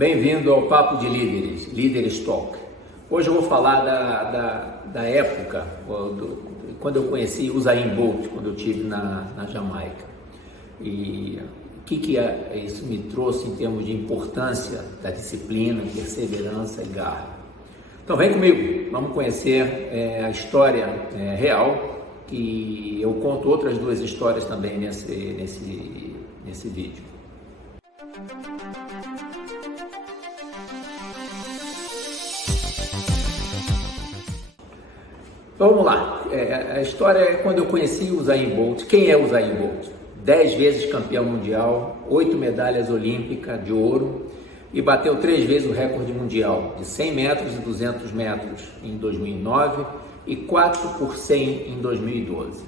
Bem-vindo ao Papo de Líderes, Líderes Talk. Hoje eu vou falar da época, quando eu conheci Usain Bolt, quando eu estive na Jamaica. E o que isso me trouxe em termos de importância da disciplina, perseverança e garra. Então vem comigo, vamos conhecer a história real, que eu conto outras duas histórias também nesse vídeo. Então vamos lá, a história é quando eu conheci o Usain Bolt. Quem é o Usain Bolt? 10 vezes campeão mundial, 8 medalhas olímpicas de ouro e bateu 3 vezes o recorde mundial de 100 metros e 200 metros em 2009 e 4 por 100 em 2012.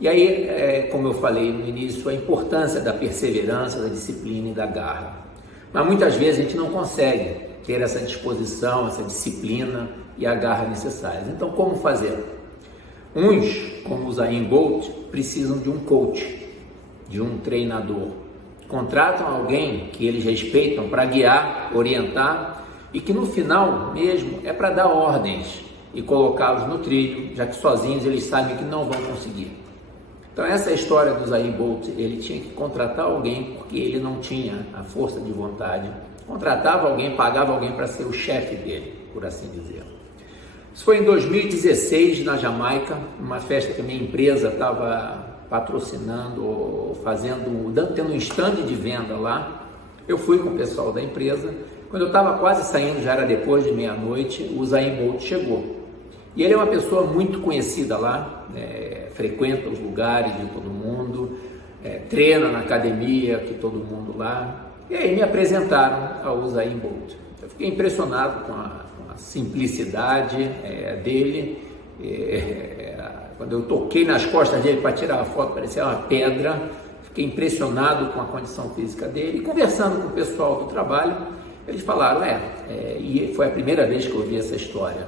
E aí, como eu falei no início, a importância da perseverança, da disciplina e da garra. Mas muitas vezes a gente não consegue ter essa disposição, essa disciplina e a garra necessárias. Então, como fazer? Uns, como o Usain Bolt, precisam de um coach, de um treinador. Contratam alguém que eles respeitam para guiar, orientar e que no final mesmo é para dar ordens e colocá-los no trilho, já que sozinhos eles sabem que não vão conseguir. Então essa é a história do Usain Bolt. Ele tinha que contratar alguém porque ele não tinha a força de vontade. Contratava alguém, pagava alguém para ser o chefe dele, por assim dizer. Isso foi em 2016 na Jamaica, uma festa que a minha empresa estava patrocinando, tendo um stand de venda lá. Eu fui com o pessoal da empresa. Quando eu estava quase saindo, já era depois de meia-noite, o Usain Bolt chegou. E ele é uma pessoa muito conhecida lá, frequenta os lugares de todo mundo, treina na academia que todo mundo lá. E aí me apresentaram ao Usain Bolt. Eu fiquei impressionado com a simplicidade dele. Quando eu toquei nas costas dele para tirar a foto, parecia uma pedra. Fiquei impressionado com a condição física dele. E conversando com o pessoal do trabalho, eles falaram, e foi a primeira vez que eu ouvi essa história.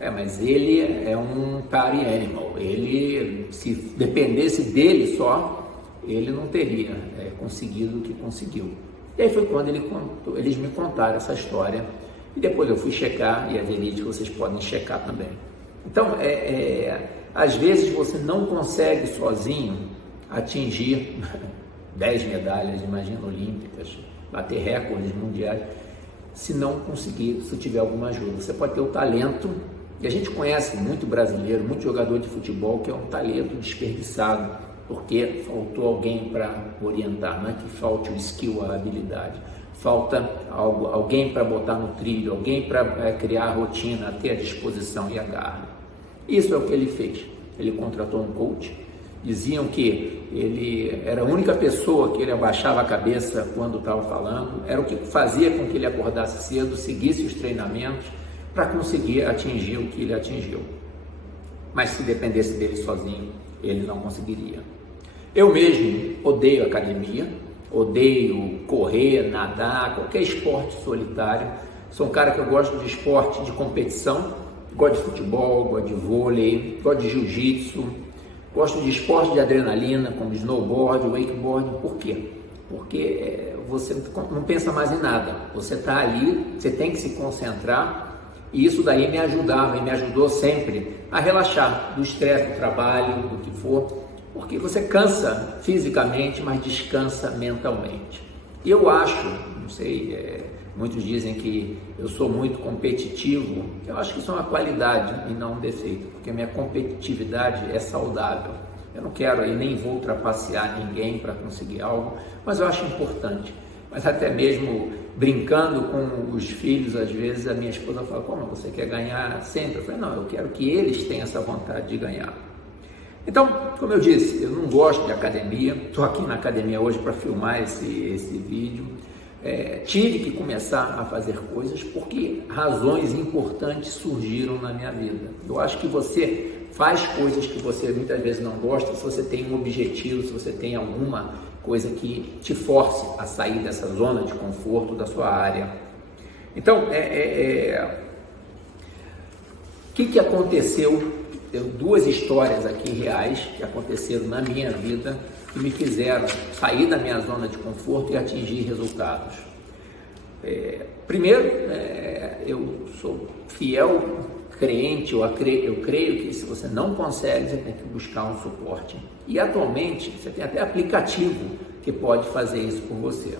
Mas ele é um party animal. Ele, se dependesse dele só, ele não teria conseguido o que conseguiu. E aí foi quando eles me contaram essa história. E depois eu fui checar, e a verídica vocês podem checar também. Então, às vezes você não consegue sozinho atingir 10 medalhas, imagina, olímpicas, bater recordes mundiais, se não conseguir, se tiver alguma ajuda. Você pode ter o talento, e a gente conhece muito brasileiro, muito jogador de futebol, que é um talento desperdiçado, porque faltou alguém para orientar, não é que falte o skill, a habilidade. Falta alguém para botar no trilho, alguém para criar a rotina, ter a disposição e a garra. Isso é o que ele fez. Ele contratou um coach. Diziam que ele era a única pessoa que ele abaixava a cabeça quando estava falando. Era o que fazia com que ele acordasse cedo, seguisse os treinamentos para conseguir atingir o que ele atingiu. Mas se dependesse dele sozinho, ele não conseguiria. Eu mesmo odeio academia. Odeio correr, nadar, qualquer esporte solitário. Sou um cara que eu gosto de esporte de competição, gosto de futebol, gosto de vôlei, gosto de jiu-jitsu, gosto de esporte de adrenalina, como snowboard, wakeboard. Por quê? Porque você não pensa mais em nada, você está ali, você tem que se concentrar, e isso daí me ajudava e me ajudou sempre a relaxar do estresse do trabalho, do que for. Porque você cansa fisicamente, mas descansa mentalmente. E eu acho, não sei, muitos dizem que eu sou muito competitivo. Eu acho que isso é uma qualidade e não um defeito, porque a minha competitividade é saudável. Eu não quero e nem vou trapacear ninguém para conseguir algo, mas eu acho importante. Mas até mesmo brincando com os filhos, às vezes a minha esposa fala, como você quer ganhar sempre? Eu falei, não, eu quero que eles tenham essa vontade de ganhar. Então, como eu disse, eu não gosto de academia, estou aqui na academia hoje para filmar esse vídeo. Tive que começar a fazer coisas porque razões importantes surgiram na minha vida. Eu acho que você faz coisas que você muitas vezes não gosta se você tem um objetivo, se você tem alguma coisa que te force a sair dessa zona de conforto da sua área. Então, o que aconteceu? Tenho duas histórias aqui reais que aconteceram na minha vida que me fizeram sair da minha zona de conforto e atingir resultados. Primeiro, eu sou fiel crente, eu creio que se você não consegue, você tem que buscar um suporte. E atualmente, você tem até aplicativo que pode fazer isso por você.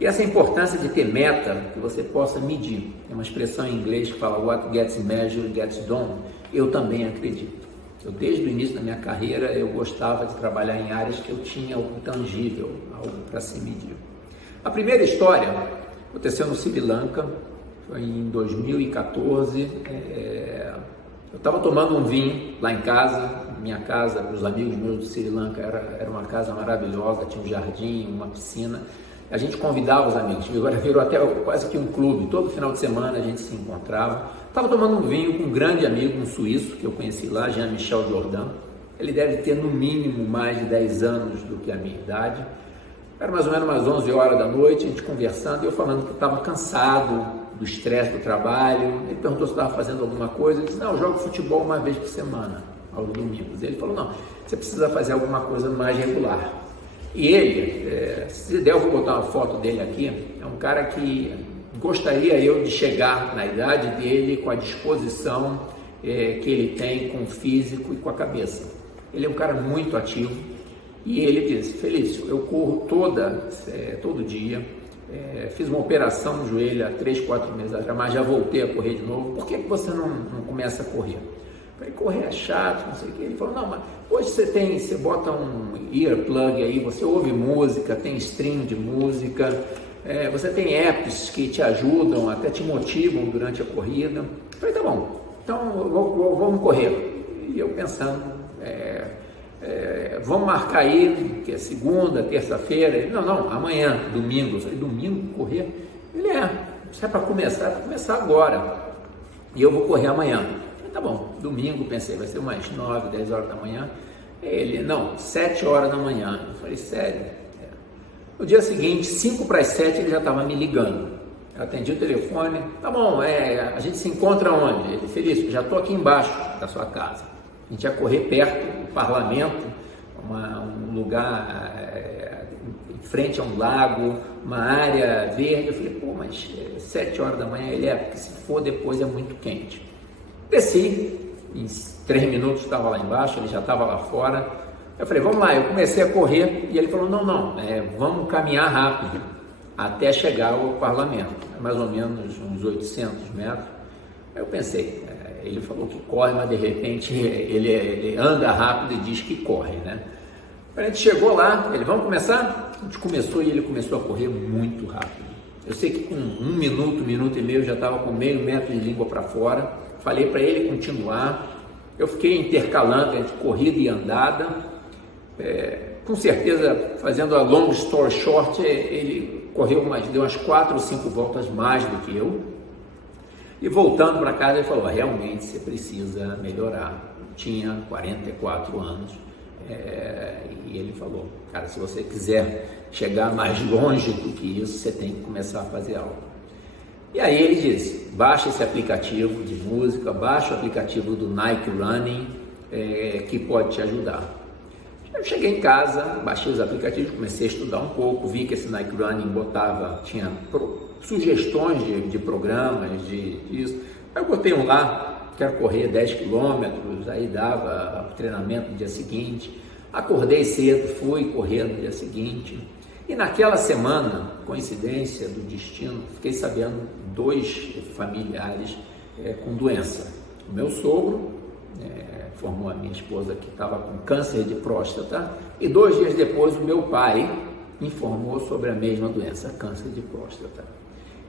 E essa importância de ter meta que você possa medir. Tem uma expressão em inglês que fala what gets measured gets done. Eu também acredito. Desde o início da minha carreira, eu gostava de trabalhar em áreas que eu tinha algo tangível, algo para se medir. A primeira história aconteceu no Sri Lanka, foi em 2014. Eu estava tomando um vinho lá em casa, minha casa, os amigos meus do Sri Lanka, era uma casa maravilhosa, tinha um jardim, uma piscina. A gente convidava os amigos, agora virou até quase que um clube, todo final de semana a gente se encontrava. Estava tomando um vinho com um grande amigo, um suíço, que eu conheci lá, Jean-Michel Jordan. Ele deve ter no mínimo mais de 10 anos do que a minha idade. Era mais ou menos umas 11 horas da noite, a gente conversando, e eu falando que estava cansado do estresse do trabalho. Ele perguntou se estava fazendo alguma coisa. Eu disse, não, eu jogo futebol uma vez por semana, aos domingos. Ele falou, não, você precisa fazer alguma coisa mais regular. E ele, se der eu vou botar uma foto dele aqui, é um cara que gostaria eu de chegar na idade dele com a disposição que ele tem com o físico e com a cabeça. Ele é um cara muito ativo e ele disse, Felício, eu corro todo dia, fiz uma operação no joelho há 3, 4 meses atrás, mas já voltei a correr de novo, por que você não começa a correr? Falei, correr é chato, não sei o que. Ele falou, não, mas hoje você bota um earplug aí, você ouve música, tem stream de música, você tem apps que te ajudam, até te motivam durante a corrida. Falei, tá bom, então vamos correr. E eu pensando, vamos marcar aí, que é segunda, terça-feira. Ele, não, amanhã, domingo. Eu falei, domingo, correr? Ele, se é para começar agora. E eu vou correr amanhã. Tá bom, domingo, pensei, vai ser umas 9, 10 horas da manhã. Ele, não, 7 horas da manhã. Eu falei, sério? No dia seguinte, 5 para as 7, ele já estava me ligando. Eu atendi o telefone, tá bom, a gente se encontra onde? Ele, Felício, já estou aqui embaixo da sua casa. A gente ia correr perto do parlamento, um lugar em frente a um lago, uma área verde. Eu falei, pô, mas 7 horas da manhã, ele porque se for depois é muito quente. Desci, em 3 minutos estava lá embaixo, ele já estava lá fora. Eu falei, vamos lá, eu comecei a correr e ele falou, não, vamos caminhar rápido até chegar ao parlamento, mais ou menos uns 800 metros. Aí eu pensei, ele falou que corre, mas de repente ele anda rápido e diz que corre, né? A gente chegou lá, ele, vamos começar? A gente começou e ele começou a correr muito rápido. Eu sei que com 1 minuto, 1 minuto e meio, já estava com meio metro de língua para fora. Falei para ele continuar, eu fiquei intercalando entre corrida e andada, com certeza, fazendo a long story short, ele correu deu umas 4 ou 5 voltas mais do que eu, e voltando para casa ele falou, realmente você precisa melhorar. Tinha 44 anos, e ele falou, cara, se você quiser chegar mais longe do que isso, você tem que começar a fazer algo. E aí ele disse, baixa esse aplicativo de música, baixa o aplicativo do Nike Running, que pode te ajudar. Eu cheguei em casa, baixei os aplicativos, comecei a estudar um pouco, vi que esse Nike Running tinha sugestões de programas, disso. Aí eu botei um lá, quero correr 10 quilômetros, aí dava treinamento no dia seguinte. Acordei cedo, fui correr no dia seguinte. E naquela semana, coincidência do destino, fiquei sabendo 2 familiares com doença. O meu sogro formou a minha esposa que estava com câncer de próstata e 2 dias depois o meu pai informou sobre a mesma doença, câncer de próstata.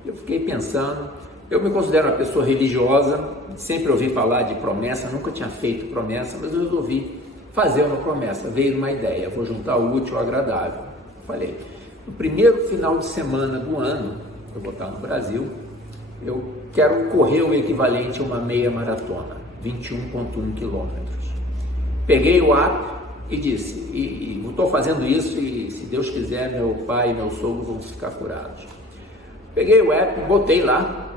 Eu fiquei pensando, eu me considero uma pessoa religiosa, sempre ouvi falar de promessa, nunca tinha feito promessa, mas eu resolvi fazer uma promessa, veio uma ideia, vou juntar o útil ao agradável. Falei, no primeiro final de semana do ano, eu vou estar no Brasil, eu quero correr o equivalente a uma meia maratona, 21,1 quilômetros. Peguei o app e disse, e estou fazendo isso e se Deus quiser, meu pai e meu sogro vão ficar curados. Peguei o app, botei lá,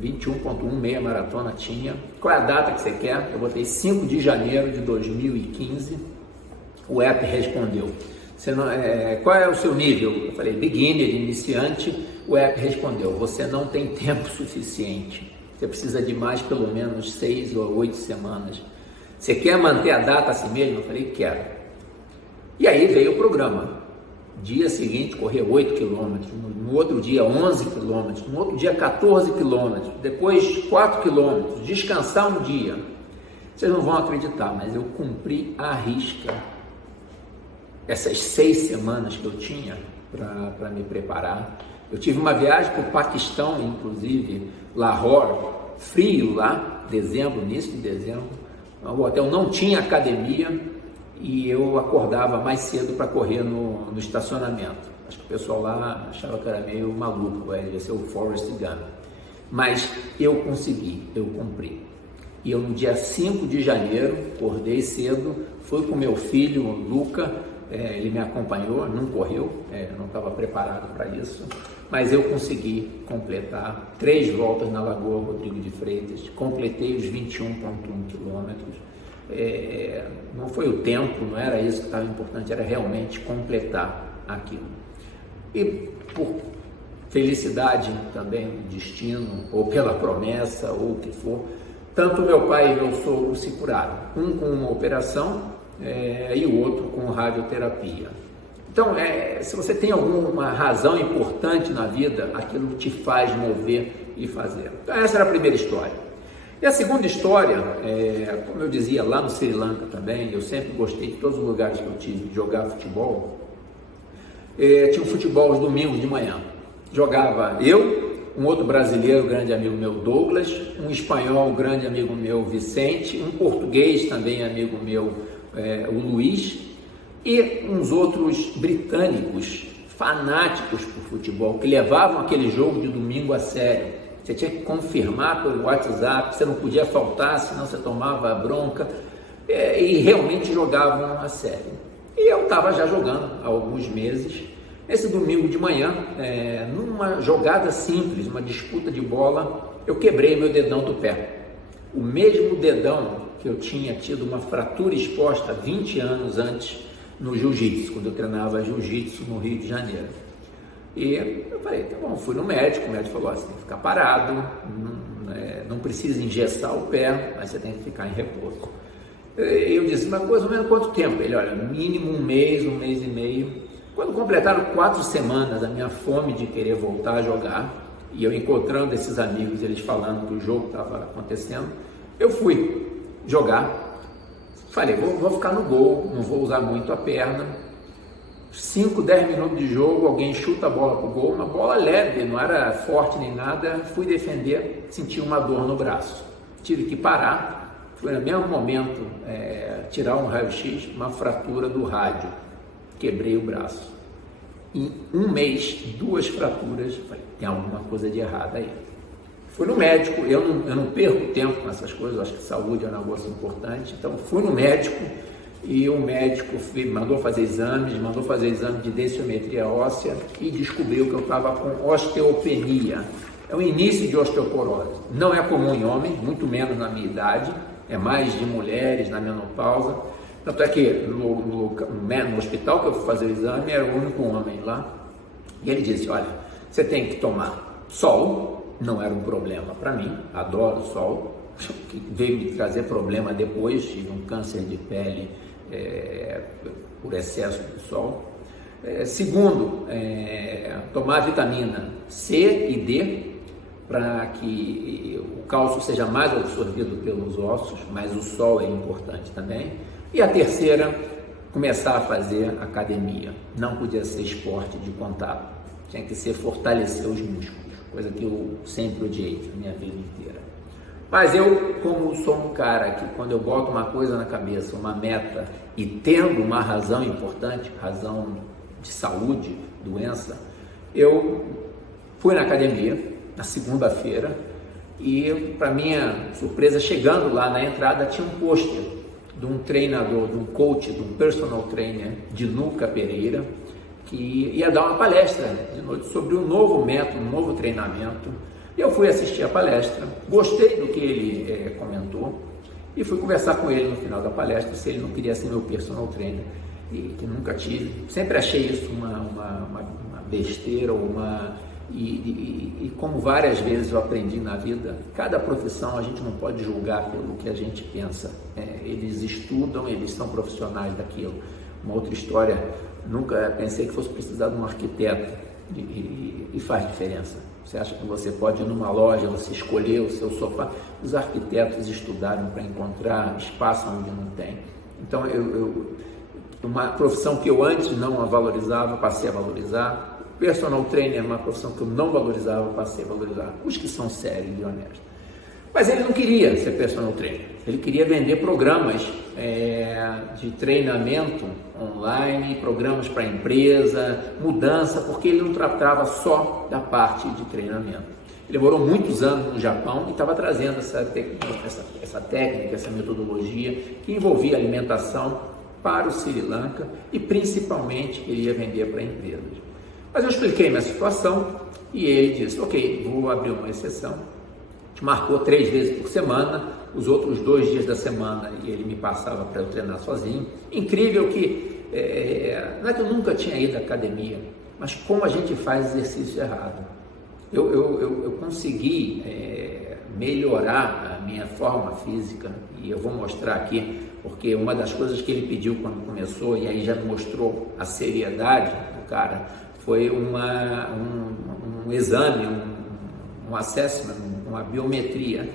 21,1 meia maratona tinha. Qual é a data que você quer? Eu botei 5 de janeiro de 2015. O app respondeu, qual é o seu nível? Eu falei, beginner, iniciante, o app respondeu: você não tem tempo suficiente, você precisa de mais pelo menos 6 ou 8 semanas. Você quer manter a data assim mesmo? Eu falei: quero. E aí veio o programa. Dia seguinte, correr 8 quilômetros, no outro dia 11 quilômetros, no outro dia 14 quilômetros, depois 4 quilômetros, descansar um dia. Vocês não vão acreditar, mas eu cumpri à risca essas 6 semanas que eu tinha para me preparar. Eu tive uma viagem para o Paquistão, inclusive, Lahore, frio lá, dezembro, início de dezembro. O hotel não tinha academia e eu acordava mais cedo para correr no estacionamento. Acho que o pessoal lá achava que era meio maluco, devia ser o Forrest Gump. Mas eu consegui, eu cumpri. E eu no dia 5 de janeiro, acordei cedo, fui com meu filho, Luca, ele me acompanhou, não correu, eu não estava preparado para isso, mas eu consegui completar 3 voltas na Lagoa Rodrigo de Freitas, completei os 21,1 quilômetros. Não foi o tempo, não era isso que estava importante, era realmente completar aquilo. E por felicidade também do destino, ou pela promessa, ou o que for, tanto meu pai e meu sogro se curaram, um com uma operação e o outro com radioterapia. Então, se você tem alguma razão importante na vida, aquilo te faz mover e fazer. Então, essa era a primeira história. E a segunda história, como eu dizia, lá no Sri Lanka também, eu sempre gostei de todos os lugares que eu tive de jogar futebol. Tinha um futebol aos domingos de manhã. Jogava eu, um outro brasileiro, grande amigo meu, Douglas, um espanhol, grande amigo meu, Vicente, um português também, amigo meu, o Luiz, e uns outros britânicos fanáticos por futebol, que levavam aquele jogo de domingo a sério. Você tinha que confirmar pelo WhatsApp, você não podia faltar, senão você tomava bronca, e realmente jogavam a sério. E eu estava já jogando há alguns meses. Esse domingo de manhã, numa jogada simples, uma disputa de bola, eu quebrei meu dedão do pé. O mesmo dedão que eu tinha tido uma fratura exposta 20 anos antes no jiu-jitsu, quando eu treinava jiu-jitsu no Rio de Janeiro. E eu falei: tá bom, fui no médico, o médico falou: você tem que ficar parado, não precisa engessar o pé, mas você tem que ficar em repouso. Eu disse: mas mais ou menos quanto tempo? Ele: olha, mínimo um mês e meio. Quando completaram 4 semanas, a minha fome de querer voltar a jogar, e eu encontrando esses amigos, eles falando que o jogo estava acontecendo, eu fui jogar. Falei: vou ficar no gol, não vou usar muito a perna. 5, 10 minutos de jogo, alguém chuta a bola para o gol, uma bola leve, não era forte nem nada. Fui defender, senti uma dor no braço. Tive que parar, foi no mesmo momento tirar um raio-x, uma fratura do rádio. Quebrei o braço. Em um mês, 2 fraturas. Falei: tem alguma coisa de errado aí. Fui no médico, eu não perco tempo com essas coisas, eu acho que saúde é um negócio importante. Então fui no médico e o médico mandou fazer exame de densiometria óssea e descobriu que eu estava com osteopenia. É o início de osteoporose. Não é comum em homens, muito menos na minha idade, é mais de mulheres na menopausa. Tanto é que no hospital que eu fui fazer o exame, era o único homem lá, e ele disse: olha, você tem que tomar sol, não era um problema para mim, adoro sol, que veio me trazer problema depois, tive um câncer de pele por excesso de sol. Segundo, tomar vitamina C e D, para que o cálcio seja mais absorvido pelos ossos, mas o sol é importante também. E a terceira, começar a fazer academia. Não podia ser esporte de contato, tinha que ser fortalecer os músculos, coisa que eu sempre odiei na minha vida inteira. Mas eu, como sou um cara que quando eu boto uma coisa na cabeça, uma meta, e tendo uma razão importante, razão de saúde, doença, eu fui na academia na segunda-feira e, para minha surpresa, chegando lá na entrada, tinha um pôster de um treinador, de um coach, de um personal trainer, de Nuca Pereira, que ia dar uma palestra de noite sobre um novo método, um novo treinamento. Eu fui assistir a palestra, gostei do que ele comentou e fui conversar com ele no final da palestra se ele não queria ser meu personal trainer, e que nunca tive. Sempre achei isso uma besteira ou uma E como várias vezes eu aprendi na vida, cada profissão a gente não pode julgar pelo que a gente pensa. Eles estudam, eles são profissionais daquilo. Uma outra história, nunca pensei que fosse precisar de um arquiteto e faz diferença. Você acha que você pode ir numa loja, você escolher o seu sofá. Os arquitetos estudaram para encontrar espaço onde não tem. Então, uma profissão que eu antes não a valorizava, passei a valorizar. Personal trainer é uma profissão que eu não valorizava, passei a valorizar. Os que são sérios e honestos. Mas ele não queria ser personal trainer. Ele queria vender programas de treinamento online, programas para empresa, mudança, porque ele não tratava só da parte de treinamento. Ele morou muitos anos no Japão e estava trazendo essa técnica, essa metodologia que envolvia alimentação para o Sri Lanka e principalmente queria vender para empresas. Mas eu expliquei minha situação e ele disse, ok, vou abrir uma exceção. A gente marcou 3 vezes por semana, os outros 2 dias da semana ele me passava para eu treinar sozinho. Incrível que, não é que eu nunca tinha ido à academia, mas como a gente faz exercício errado. Eu consegui melhorar a minha forma física e eu vou mostrar aqui, porque uma das coisas que ele pediu quando começou, e aí já mostrou a seriedade do cara, foi um exame, um assessment, uma biometria.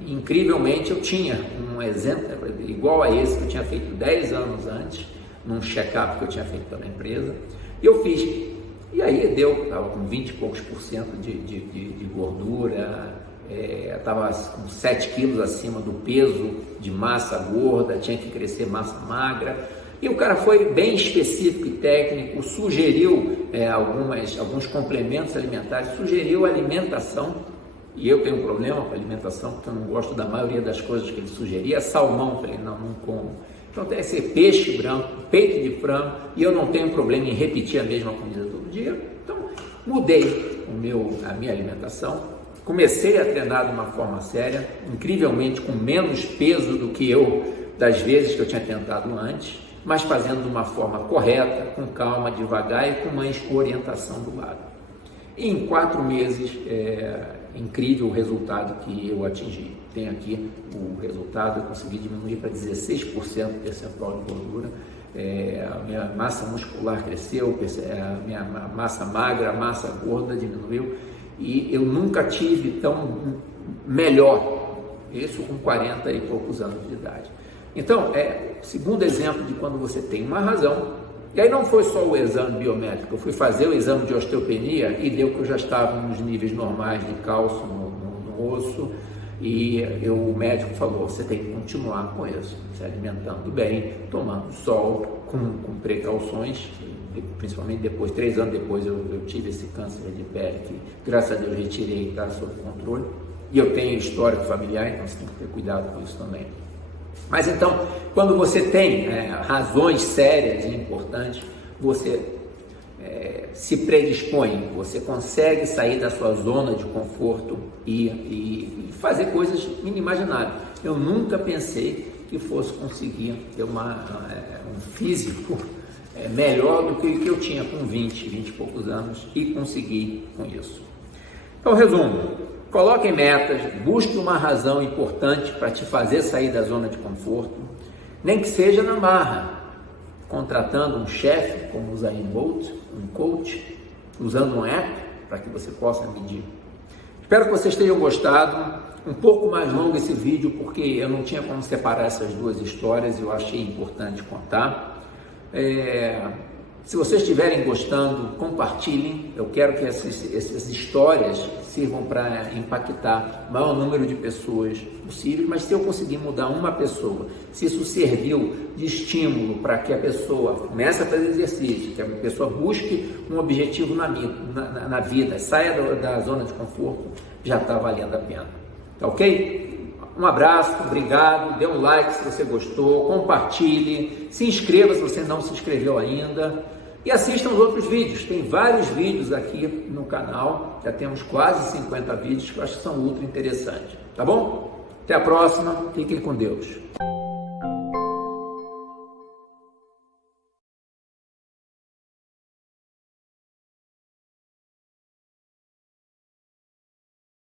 Incrivelmente eu tinha um exemplo igual a esse que eu tinha feito 10 anos antes, num check-up que eu tinha feito pela empresa, e eu fiz. E aí estava com 20 e poucos % de gordura, estava com 7 quilos acima do peso de massa gorda, tinha que crescer massa magra. E o cara foi bem específico e técnico, sugeriu alguns complementos alimentares, sugeriu alimentação, e eu tenho um problema com a alimentação, porque eu não gosto da maioria das coisas que ele sugeria. Salmão, eu falei, não como. Então tem que ser peixe branco, peito de frango, e eu não tenho problema em repetir a mesma comida todo dia. Então mudei a minha alimentação, comecei a treinar de uma forma séria, incrivelmente com menos peso do que das vezes que eu tinha tentado antes, mas fazendo de uma forma correta, com calma, devagar e com uma orientação do lado. E em 4 meses, incrível o resultado que eu atingi. Tem aqui o resultado, eu consegui diminuir para 16% percentual de gordura, a minha massa muscular cresceu, a minha massa magra, a massa gorda diminuiu, e eu nunca tive tão melhor, isso com 40 e poucos anos de idade. Então, segundo exemplo de quando você tem uma razão, e aí não foi só o exame biométrico, eu fui fazer o exame de osteopenia e deu que eu já estava nos níveis normais de cálcio no osso, e o médico falou, você tem que continuar com isso, se alimentando bem, tomando sol, com precauções, principalmente depois, 3 anos depois eu tive esse câncer de pele que graças a Deus retirei e está sob controle, e eu tenho histórico familiar, então você tem que ter cuidado com isso também. Mas então, quando você tem razões sérias e importantes, você se predispõe, você consegue sair da sua zona de conforto e fazer coisas inimagináveis. Eu nunca pensei que fosse conseguir ter um físico melhor do que o que eu tinha com 20 e poucos anos e consegui com isso. Então, resumo. Coloque metas, busque uma razão importante para te fazer sair da zona de conforto, nem que seja na marra, contratando um chefe como o Usain Bolt, um coach, usando um app para que você possa medir. Espero que vocês tenham gostado. Um pouco mais longo esse vídeo porque eu não tinha como separar essas 2 histórias e eu achei importante contar. Se vocês estiverem gostando, compartilhem. Eu quero que essas histórias sirvam para impactar o maior número de pessoas possível, mas se eu conseguir mudar uma pessoa, se isso serviu de estímulo para que a pessoa comece a fazer exercício, que a pessoa busque um objetivo na vida, saia da zona de conforto, já está valendo a pena. Tá ok? Um abraço, obrigado, dê um like se você gostou, compartilhe, se inscreva se você não se inscreveu ainda e assistam os outros vídeos. Tem vários vídeos aqui no canal, já temos quase 50 vídeos que eu acho que são ultra interessantes, tá bom? Até a próxima, fiquem com Deus.